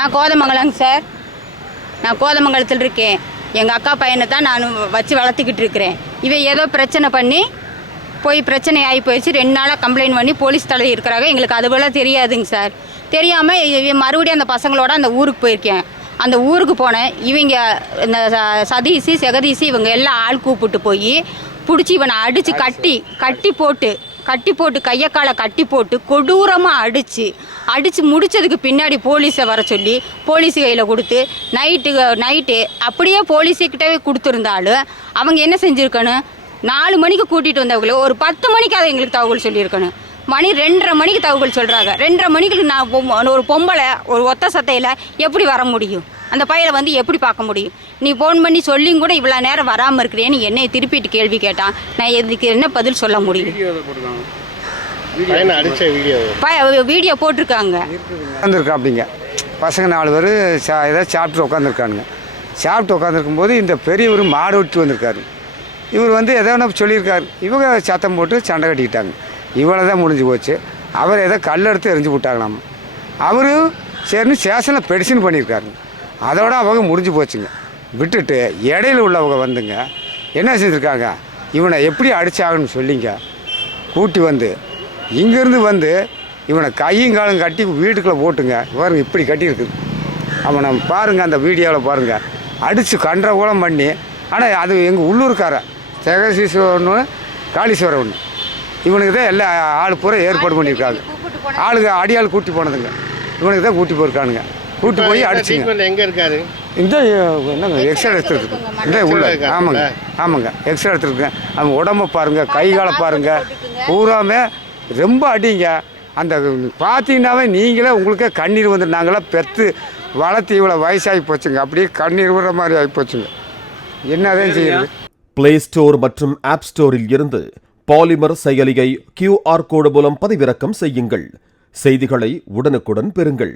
நான் கோதமங்கலங்க சார். நான் கோதமங்கலத்தில் இருக்கேன். எங்கள் அக்கா பையனை தான் நான் வச்சு வளர்த்துக்கிட்டு இருக்கிறேன். இவன் ஏதோ பிரச்சனை பண்ணி போய் பிரச்சனை ஆகி போயிடுச்சு. 2 நாளாக கம்ப்ளைண்ட் பண்ணி போலீஸ் தலை இருக்கிறாங்க. எங்களுக்கு அது போல தெரியாதுங்க சார். தெரியாமல் இவன் மறுபடியும் அந்த பசங்களோட அந்த ஊருக்கு போயிருக்கேன். அந்த ஊருக்கு போனேன். இவங்க இந்த சதீஷ் ஜெகதீஷ் இவங்க எல்லாம் ஆள் கூப்பிட்டு போய் பிடிச்சி இவனை அடித்து கட்டி போட்டு கையை காலை கட்டி போட்டு கொடூரமாக அடித்து முடித்ததுக்கு பின்னாடி போலீஸை வர சொல்லி போலீஸ் கையில் கொடுத்து நைட்டு அப்படியே போலீஸுக்கிட்டவே கொடுத்துருந்தாலும் அவங்க என்ன செஞ்சுருக்கணும், 4 மணிக்கு கூட்டிகிட்டு வந்தவங்கள ஒரு 10 மணிக்கு அதை எங்களுக்கு தகவல் சொல்லியிருக்கணும். மணி 2:30 மணிக்கு தகவல் சொல்கிறாங்க. 2:30 மணிக்கு நான் ஒரு பொம்பளை ஒரு ஒத்த சட்டையில் எப்படி வர முடியும்? அந்த பையனை வந்து எப்படி பார்க்க முடியும்? நீ ஃபோன் பண்ணி சொல்லியும் கூட இவ்வளோ நேரம் வராமல் இருக்கிறேன்னு என்னை திருப்பிட்டு கேள்வி கேட்டான். நான் இதுக்கு என்ன பதில் சொல்ல முடியும்? வீடியோ போட்டிருக்காங்க. உட்காந்துருக்காப்பிங்க பசங்க 4 பேர் ஏதாவது சாப்பிட்டு உட்காந்துருக்கானுங்க. சாப்பிட்டு உட்காந்துருக்கும்போது இந்த பெரியவர் மாடு விட்டு வந்திருக்காரு. இவர் வந்து எதோ ஒன்று சொல்லியிருக்காரு. இவங்க சத்தம் போட்டு சண்டை கட்டிக்கிட்டாங்க. இவ்வளோ தான் முடிஞ்சு போச்சு. அவர் ஏதோ கல் எடுத்து எரிஞ்சு விட்டாங்களாம். அவரும் சரின்னு ஸ்டேஷனில் பெடிஷன் பண்ணியிருக்காருங்க. அதோட அவங்க முடிஞ்சு போச்சுங்க. விட்டுட்டு இடையில உள்ளவங்க வந்துங்க என்ன செஞ்சுருக்காங்க, இவனை எப்படி அடிச்சாகணும்னு சொல்லிங்க கூட்டி வந்து இங்கேருந்து வந்து இவனை கையும் காலும் கட்டி வீட்டுக்குள்ளே போட்டுங்க. பாருங்க இப்படி கட்டியிருக்குது. அவனை பாருங்கள், அந்த வீடியோவில் பாருங்கள். அடித்து கன்றகோலம் பண்ணி. ஆனால் அது எங்கள் உள்ளூர்கார ஜெகதீஸ்வரன் ஒன்று, காளீஸ்வரன் ஒன்று, இவனுக்கு தான் எல்லா ஆள் பூரா ஏற்பாடு பண்ணியிருக்காங்க. அடியாள் கூட்டி போனதுங்க. இவனுக்கு தான் கூட்டி போயிருக்கானுங்க. கூட்டி போய் அடிச்சுங்க. எங்கே இருக்காரு? இந்த என்னங்க எக்ஸ்ரே எடுத்துருக்கு. இந்த உள்ள ஆமாங்க எக்ஸ்ரே எடுத்துருக்கேன். அவன் உடம்பை பாருங்கள், கை காலை பாருங்கள், பூராமே ரொம்ப அடிங்க. அந்த பார்த்தீங்கன்னாவே நீங்களே உங்களுக்கே கண்ணீர் வந்து நாங்களாம் பெற்று வளர்த்து இவ்வளோ வயசாகி போச்சுங்க. அப்படியே கண்ணீர் விடுற மாதிரி ஆகி போச்சுங்க. என்னதான் செய்யுது? பிளே ஸ்டோர் மற்றும் ஆப் ஸ்டோரில் இருந்து பாலிமர் செயலியை QR கோடு மூலம் பதிவிறக்கம் செய்யுங்கள். செய்திகளை உடனுக்குடன் பெறுங்கள்.